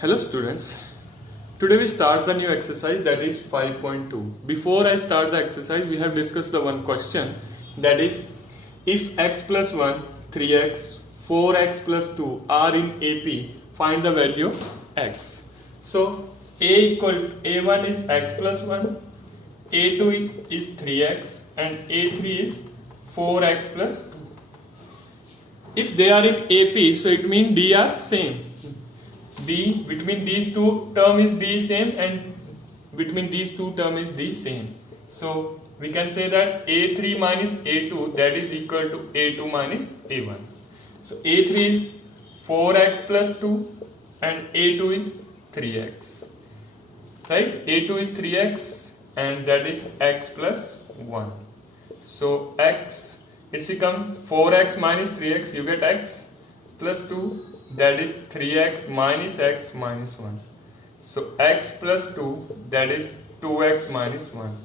Hello students, today we start the new exercise that is 5.2. Before I start the exercise, we have discussed the one question that is if x plus 1, 3x, 4x plus 2 are in AP, find the value of x. So A1 is x plus 1, A2 is 3x and A3 is 4x plus 2. If they are in AP, so it means D are same. D between these two term is D same and between these two term is D same. So we can say that A3 minus A2 that is equal to A2 minus A1. So A3 is 4x plus 2 and A2 is 3x. Right? A2 is 3x and that is x plus 1. So x it's become 4x minus 3x, you get x plus 2, that is 3x minus x minus 1. So x plus 2 that is 2x minus 1.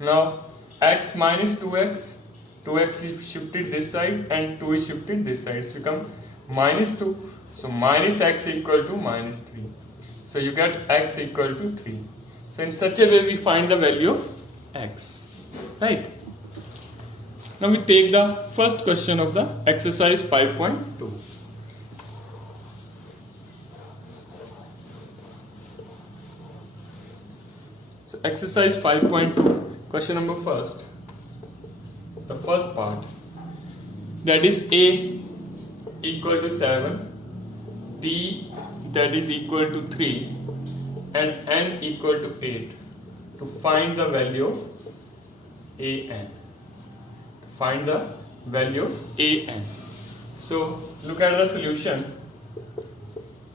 Now x minus 2x, 2x is shifted this side and 2 is shifted this side. It's become minus 2. So minus x equal to minus 3. So you get x equal to 3. So in such a way we find the value of x. Right? Now we take the first question of the exercise 5.2. So exercise 5.2, question number first, the first part, that is A equal to 7, D that is equal to 3 and N equal to 8 to find the value of AN. Find the value of AN. So look at the solution.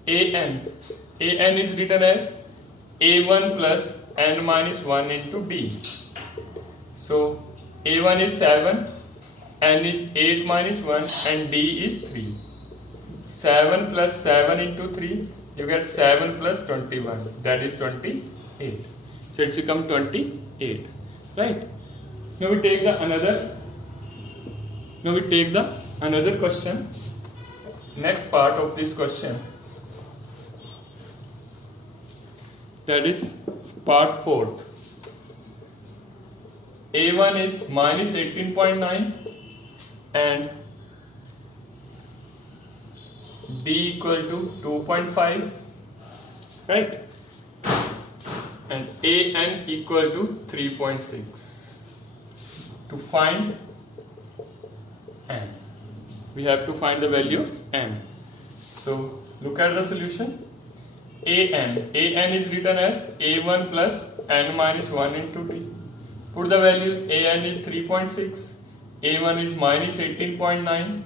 AN is written as A1 plus N minus 1 into D. So A1 is 7, N is 8 minus 1 and D is 3. 7 plus 7 into 3, you get 7 plus 21, that is 28. So it's become 28, right? Now we take the another question. Next part of this question, that is part 4th. A1 is minus 18.9 and D equal to 2.5, right? And AN equal to 3.6. To find N, we have to find the value of N. So look at the solution. AN is written as A1 plus N minus 1 into D. Put the values. AN is 3.6, A1 is minus 18.9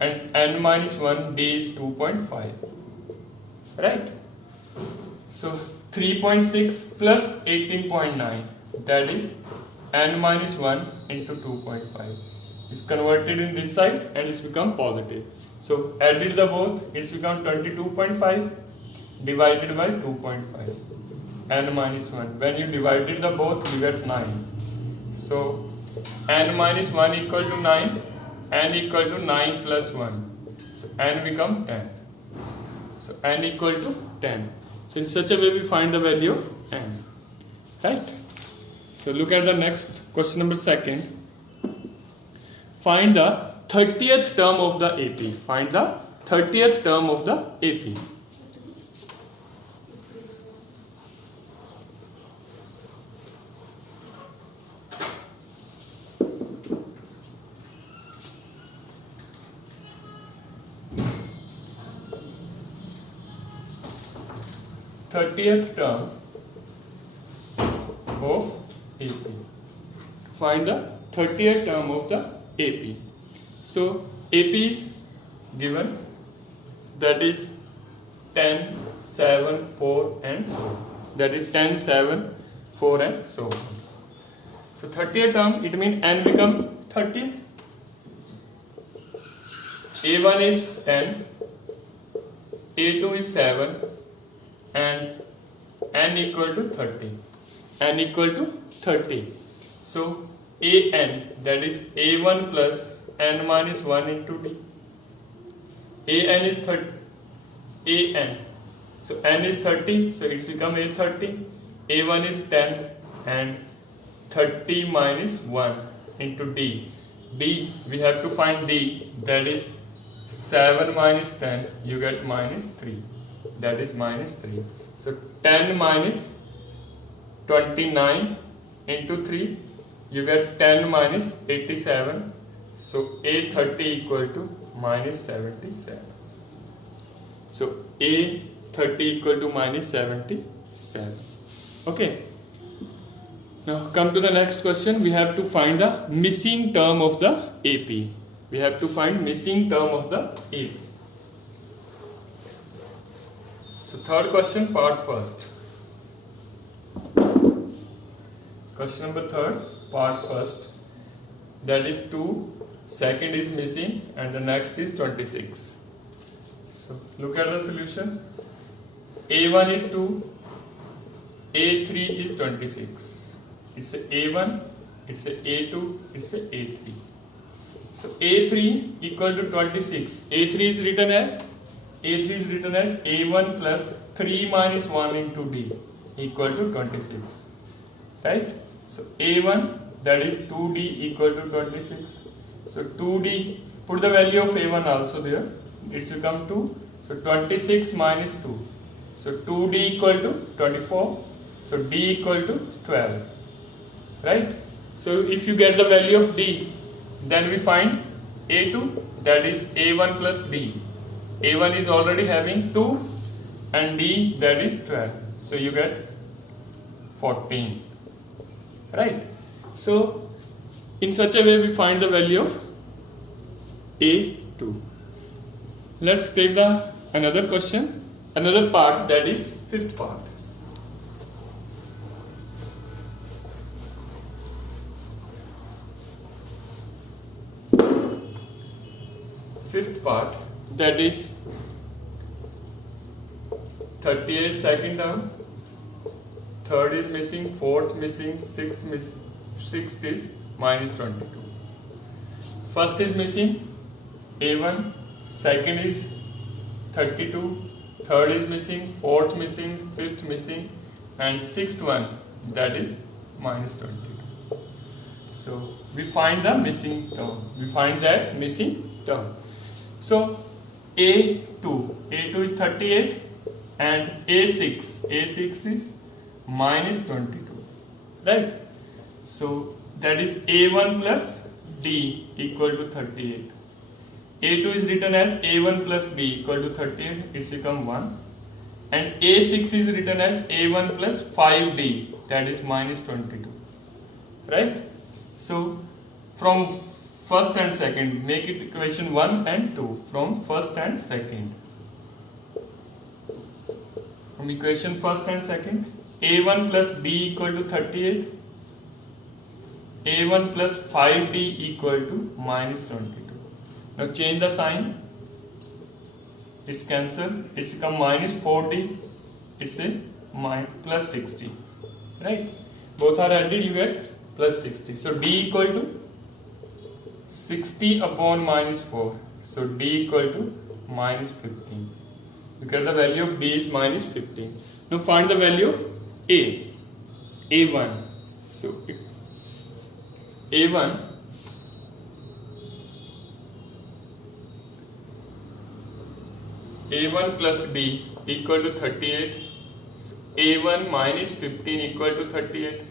and N minus 1, D is 2.5. Right? So 3.6 plus 18.9, that is N minus 1 into 2.5. It's converted in this side and it's become positive. So added the both, it's become 22.5 divided by 2.5. N minus 1. When you divided the both, you get 9. So N minus 1 equal to 9, N equal to 9 plus 1. So N become 10. So N equal to 10. So in such a way we find the value of N. Right? So look at the next question number 2nd. Find the 30th term of the AP. Find the 30th term of the AP. Thirtieth term of AP. Find the 30th term of the AP. So AP is given, that is 10, 7, 4 and so on. That is 10, 7, 4 and so on. So 30th term, it means N become 30. A1 is 10, A2 is 7 and N equal to 30. N equal to 30. So AN, that is A1 plus N minus 1 into D. AN is 30. AN So n is 30, so it's become A30. A1 is 10 and 30 minus 1 into D. D, we have to find D, that is 7 minus 10, you get minus 3. That is minus 3. So 10 minus 29 into 3, you get 10 minus 87. So A30 equal to minus 77. So A30 equal to minus 77. Okay. Now come to the next question. We have to find the missing term of the AP. We have to find missing term of the AP. So third question, part first. Question number third, part first. That is 2. Second is missing and the next is 26. So look at the solution. A1 is 2. A3 is 26. It's a A1, it's a A2, it's a A3. So A3 equal to 26. A3 is written as A1 plus 3 minus 1 into D equal to 26. Right? So A1, that is 2D equal to 26. So 2D, put the value of A1 also there. It's become 2. So 26 minus 2. So 2D equal to 24. So D equal to 12. Right? So if you get the value of D, then we find A2, that is A1 plus D. A1 is already having 2 and D, that is 12. So you get 14. Right? So in such a way we find the value of A2. Let's take the another question, another part, that is fifth part. Fifth part, that is 38 second term, third is missing, fourth missing, sixth is minus 22. First is missing A1, second is 32, third is missing, fourth missing, fifth missing, and sixth one, that is minus 22. So we find the missing term. We find that missing term. So A2 is 38 and A6 is minus 22, right? So that is A1 plus D equal to 38. A2 is written as A1 plus D equal to 38, it's become 1. And A6 is written as A1 plus 5D, that is minus 22, right? So from first and second, make it equation 1 and 2 from first and second. From equation first and second, A1 plus D equal to 38, A1 plus 5D equal to minus 22. Now change the sign, it's cancelled, it's become minus 40, it's a plus 60, right? Both are added, you get plus 60. So D equal to 60 upon minus 4. So D equal to minus 15. You get the value of D is minus 15. Now find the value of A1. So A1 plus D equal to 38. So A1 minus 15 equal to 38.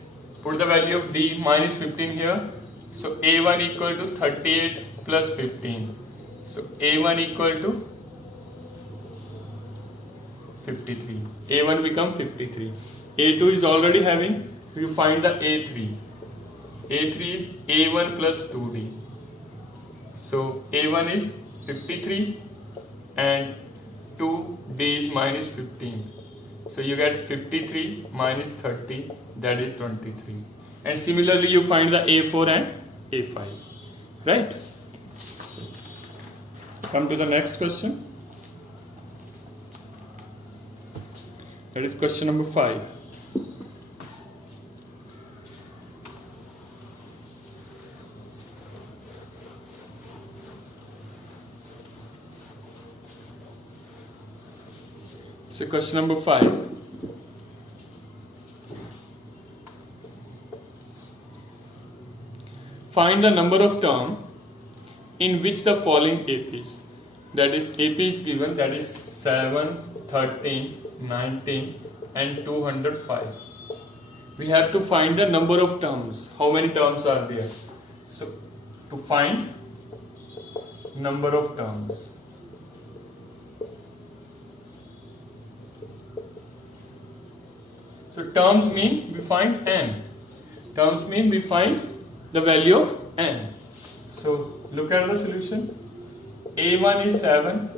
Put the value of D minus 15 here. So A1 equal to 38 plus 15. So A1 equal to 53. A1 become 53. A2 is already having, you find the A3. A3 is A1 plus 2D. So A1 is 53 and 2D is minus 15. So you get 53 minus 30, that is 23. And similarly you find the A4 and A5. Right? So, come to the next question. That is question number 5. So question number 5. Find the number of terms in which the following APs, that is AP is given, that is 7, 13, 19 and 205. We have to find the number of terms. How many terms are there? So to find number of terms. So terms mean we find n. Terms mean we find the value of n. So look at the solution. A1 is 7,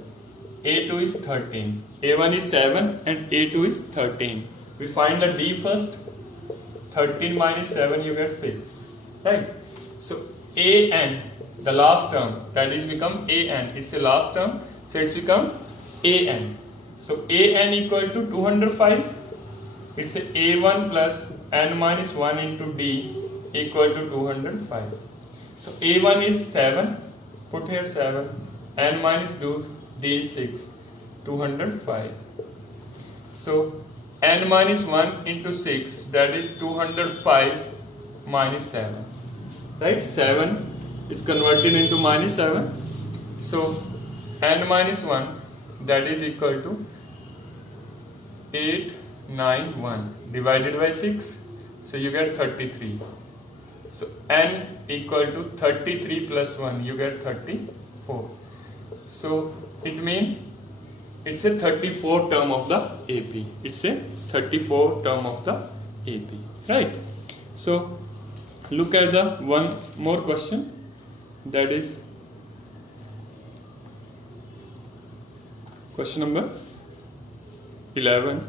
A2 is 13. A1 is 7 and A2 is 13. We find the D first. 13 minus 7 you get 6. Right? So an, the last term, that is become an. It's the last term. So it's become an. So an equal to 205. It's a1 plus n minus 1 into d equal to 205. So a1 is 7, put here 7, n minus 2, d is 6, 205. So n minus 1 into 6, that is 205 minus 7. Right? 7 is converted into minus 7. So n minus 1, that is equal to 891 divided by 6. So you get 33. So n equal to 33 plus 1, you get 34. So it means it's a 34 term of the AP. It's a 34 term of the AP. Right? So look at the one more question, that is question number 11.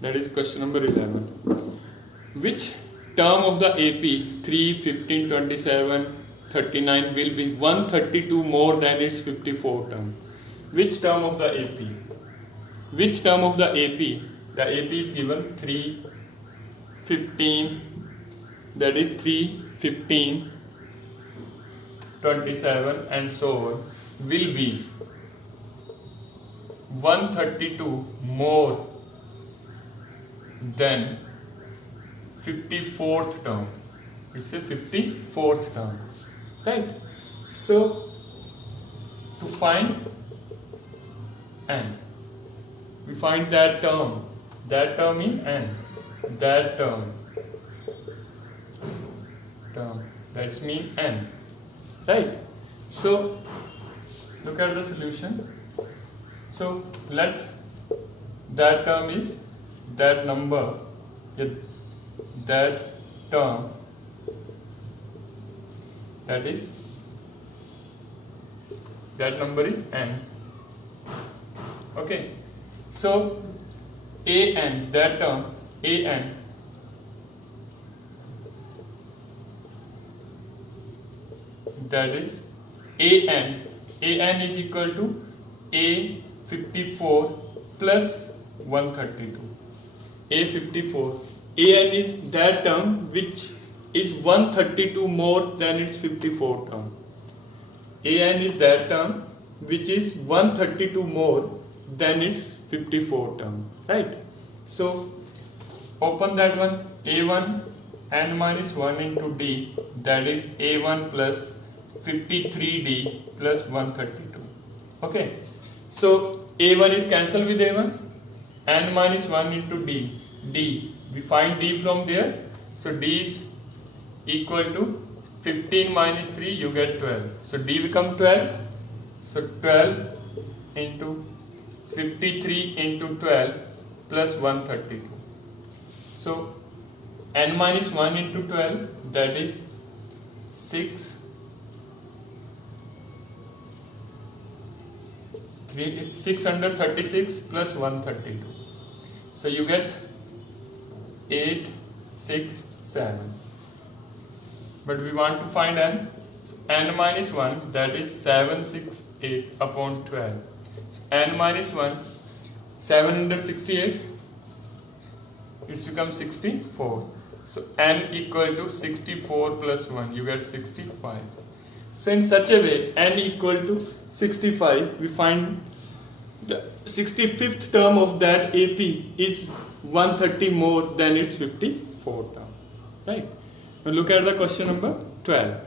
That is question number 11. Which term of the AP 3, 15, 27, 39 will be 132 more than its 54 term? Which term of the AP? Which term of the AP? The AP is given 3, 15, that is 3, 15, 27 and so on, will be 132 more than 54th term. It's a 54th term. Right? So to find n, we find that term in n, that term, that's mean n. Right? So look at the solution. So let that term is that number, that term, that is, that number is n. Okay. So an, that term an, that is an is equal to a54 plus 132. A54. An is that term which is 132 more than its 54 term. An is that term which is 132 more than its 54 term. Right? So open that one. A1 n minus 1 into d, that is a1 plus 53d plus 132. Okay. So a1 is cancelled with a1. N minus 1 into d. D. We find d from there. So d is equal to 15 minus 3, you get 12. So d become 12. So 12 into 53 into 12 plus 132. So n minus 1 into 12, that is 6. 636 plus 132. So you get 867. But we want to find n. So n minus 1, that is 768 upon 12. So n minus 1, 768, it's become 64. So n equal to 64 plus 1, you get 65. So in such a way, n equal to 65, we find the 65th term of that AP is 130 more than its 54 term. Right? Now look at the question number 12.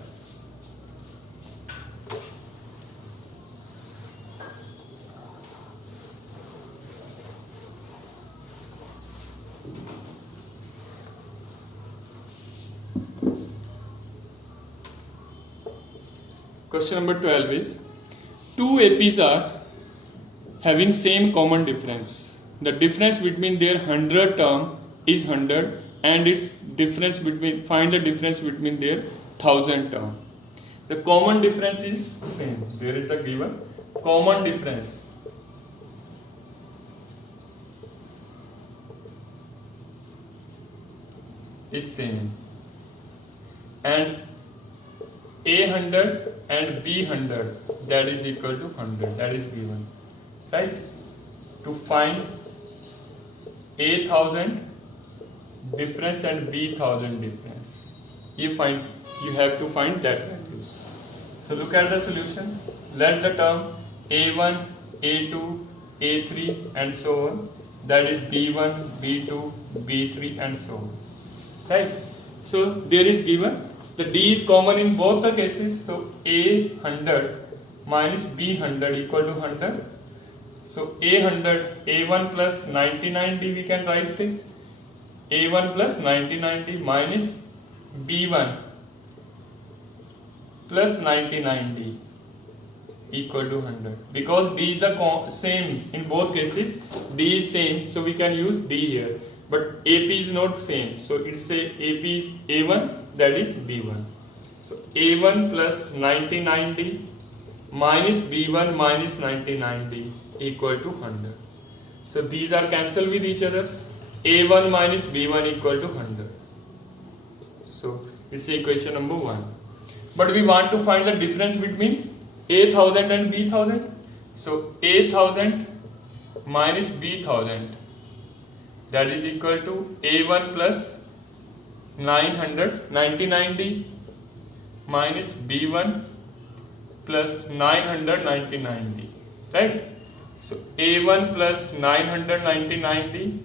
Question number 12 is, two APs are having same common difference. The difference between their 100 term is 100 and its difference between, find the difference between their 1000 term. The common difference is same. There is the given common difference. Is same. And A100 and B100, that is equal to 100, that is given, right? To find A1000 difference and B1000 difference, you have to find that values. So look at the solution. Let the term A1, A2, A3 and so on, that is B1, B2, B3 and so on, right? So there is given the D is common in both the cases, so A100 minus B100 equal to 100. So A100, A1 plus 99D we can write it. A1 plus 99D minus B1 plus 99D equal to 100. Because D is the same in both cases, D is same, so we can use D here. But AP is not same, so it's a AP is A1, that is B1. So A1 plus 99D minus B1 minus 99D equal to 100. So these are cancelled with each other. A1 minus B1 equal to 100. So it's equation number 1. But we want to find the difference between A1000 and B1000. So A1000 minus B1000, that is equal to A1 plus 999D minus B1 plus 999D, right? So A1 plus 999D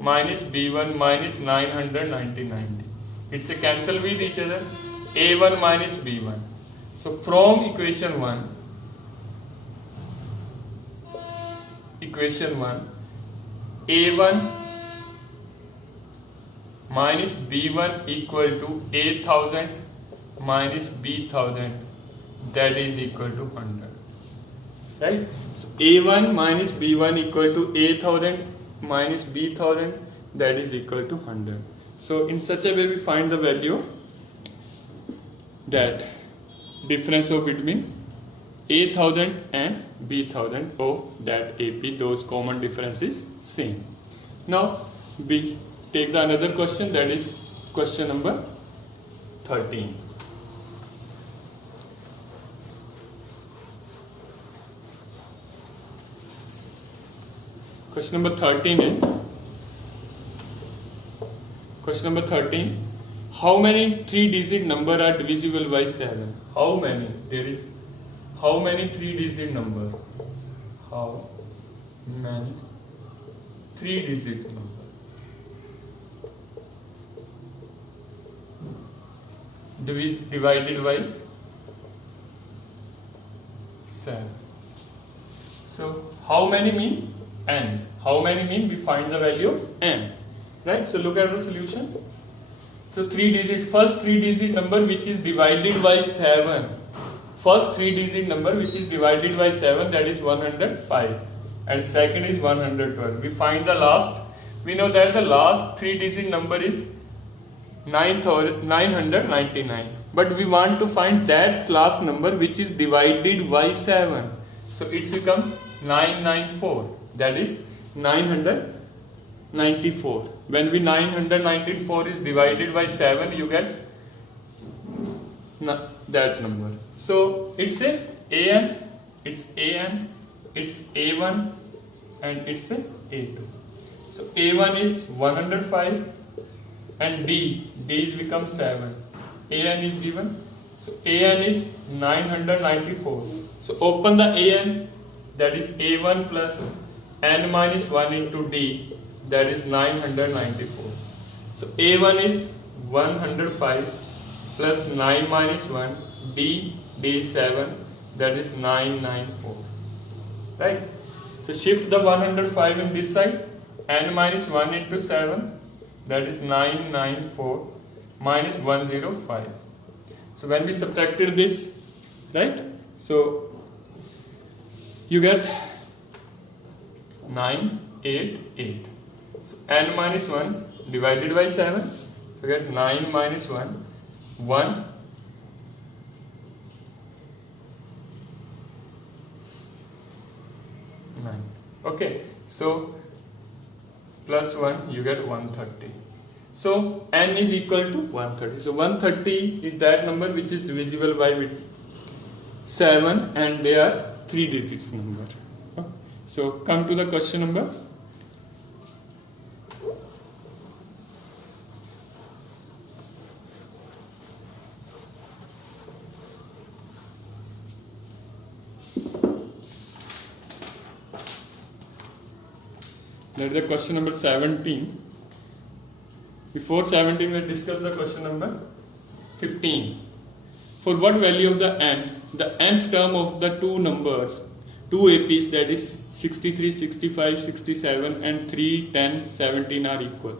minus B1 minus 999D. It's a cancel with each other. A1 minus B1. So from equation 1, A1 minus B1 equal to A1000 minus B1000, that is equal to 100, right? So A1 minus B1 equal to A1000 minus B1000, that is equal to 100. So in such a way we find the value of that difference of between A1000 and B1000 of that AP, those common differences same. Now we take the another question, that is question number 13. Question number 13 is, how many 3-digit number are divisible by 7? How many 3-digit number? How many 3-digit number divided by 7? So how many mean n? How many mean we find the value of n, right? So look at the solution. So first 3-digit number which is divided by 7. First 3-digit number which is divided by 7, that is 105, and second is 112. We find the last. We know that the last 3-digit number is 999. But we want to find that last number which is divided by 7. So it's become 994. That is 994. When 994 is divided by 7, you get that number. So it's a AN, it's A1, and it's a A2. So A1 is 105, and D is become 7. AN is given. So AN is 994. So open the AN, that is A1 plus N minus 1 into D, that is 994. So A1 is 105 plus 9 minus 1, D is 7, that is 994. Right? So shift the 105 in this side, N minus 1 into 7, that is 994 minus 105. So when we subtracted this, right? So you get 988. So N minus 1 divided by 7. So get 9 minus 1, 1. Okay, so plus 1 you get 130. So N is equal to 130. So 130 is that number which is divisible by 7 and they are 3 digits number. So come to the question number. That is the question number 17. Before 17 we discuss the question number 15. For what value of the nth term of the two numbers, two APs, that is 63, 65, 67 and 3, 10, 17 are equal.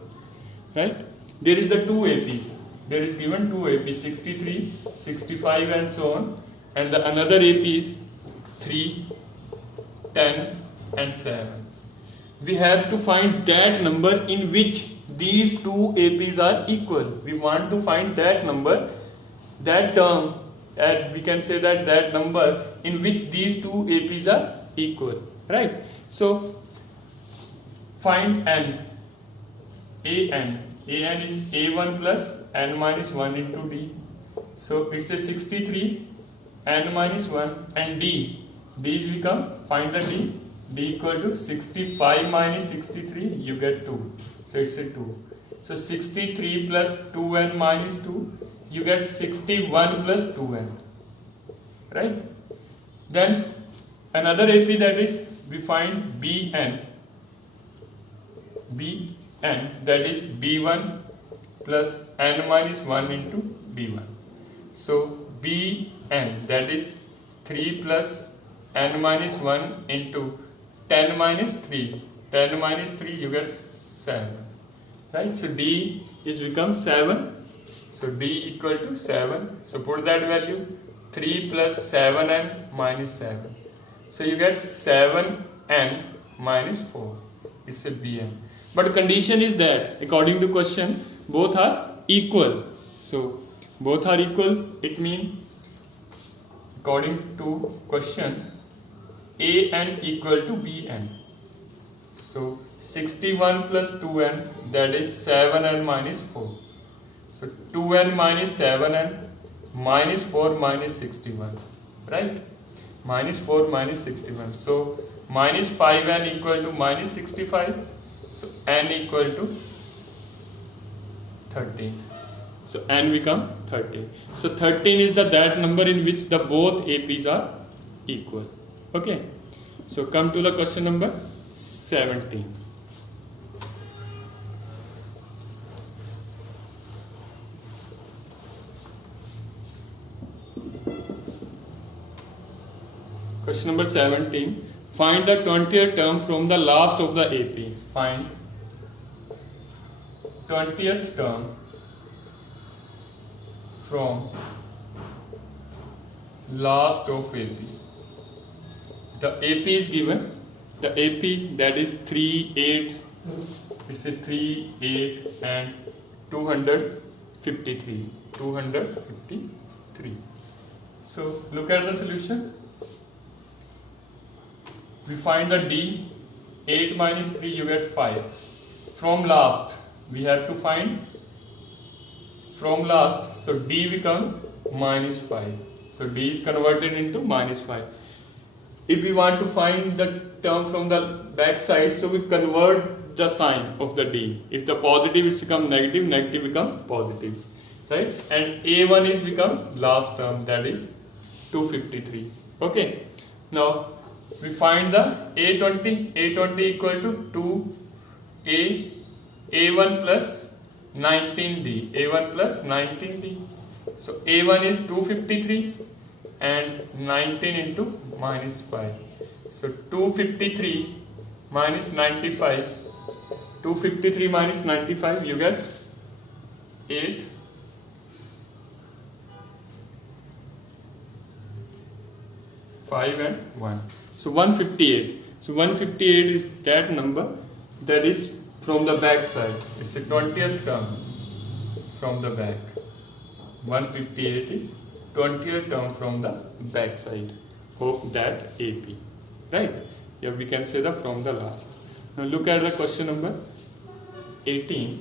Right? There is the two APs. There is given two APs, 63, 65 and so on. And the another AP is 3, 10 and 7. We have to find that number in which these two APs are equal. We want to find that number, that term, and we can say that number in which these two APs are equal. Right? So find N. AN is A1 plus N minus 1 into D. So it's a 63, N minus 1 and D is become, find the D equal to 65 minus 63, you get 2. So it's a 2. So 63 plus 2n minus 2, you get 61 plus 2n. Right? Then another AP, that is we find BN. That is B1 plus N minus 1 into B1. So BN, that is 3 plus N minus 1 into 10 minus 3. 10 minus 3 you get 7. Right? So D is become 7. So D equal to 7. So put that value, 3 plus 7n minus 7. So you get 7n minus 4. It's a Bn. But condition is that according to question both are equal. So both are equal, it means according to question AN equal to BN. So 61 plus 2n, that is 7n minus 4. So 2n minus 7n minus 4 minus 61. Right? Minus 4 minus 61. So minus 5n equal to minus 65. So n equal to 13. So n become 13. So 13 is that number in which the both APs are equal. Okay. So come to the question number 17. Question number 17. Find the 20th term from the last of the AP. Find 20th term from last of AP. The AP is given. The AP, that is 3, 8. It's a 3, 8 and 253. 253. So look at the solution. We find the D. 8 minus 3 you get 5. From last we have to find from last. So D become minus 5. So D is converted into minus 5. If we want to find the term from the back side, so we convert the sign of the D. If the positive is become negative, negative become positive, right? And A1 is become last term, that is 253. Okay, now we find the A20. A20 equal to 2A A1 plus 19D. A1 plus 19D. So A1 is 253 and 19 into minus 5. So 253 minus 95. 253 minus 95, you get 8. 5 and 1. So 158. So 158 is that number that is from the back side. It's the 20th term from the back. 158 is 20th term from the back side of that AP. Right? Yeah, we can say that from the last. Now look at the question number 18.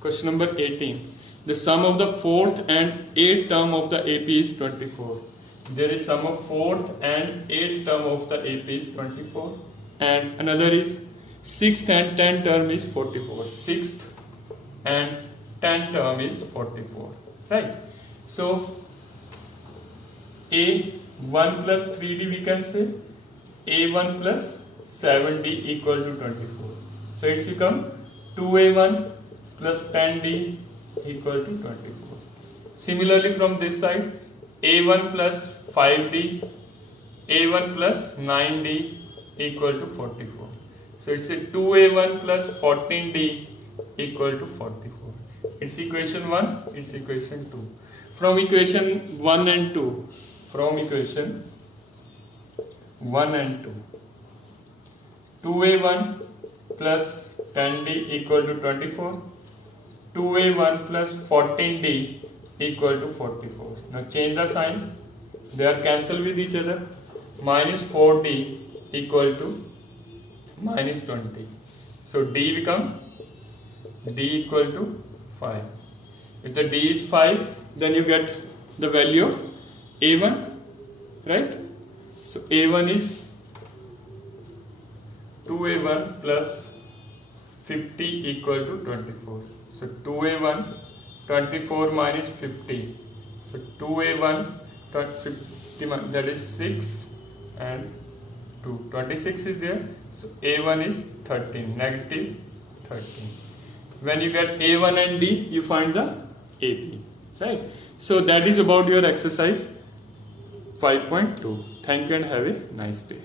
Question number 18. The sum of the fourth and eighth term of the AP is 24. There is sum of fourth and eighth term of the AP is 24. And another is sixth and 10th term is 44. Sixth and 10th term is 44. Right? So A1 plus 3D we can say. A1 plus 7D equal to 24. So it's become 2A1 plus 10D equal to 24. Similarly from this side, A1 plus 5D, A1 plus 9D equal to 44. So it's a 2A1 plus 14D equal to 44. It's equation 1, it's equation 2. From equation 1 and 2, from equation 1 and 2, 2A1 plus 10D equal to 24. 2A1 plus 14D equal to 44. Now change the sign. They are cancelled with each other. Minus 4D equal to minus 20. So D become D equal to 5. If the D is 5, then you get the value of A1, right? So A1 is 2A1 plus 50 equal to 24. So 2A1 24 minus 50. So 2A1 50, that is 6 and 2. 26 is there. So A1 is 13, negative 13. When you get A1 and D, you find the AP. Right? So that is about your exercise 5.2. Thank you and have a nice day.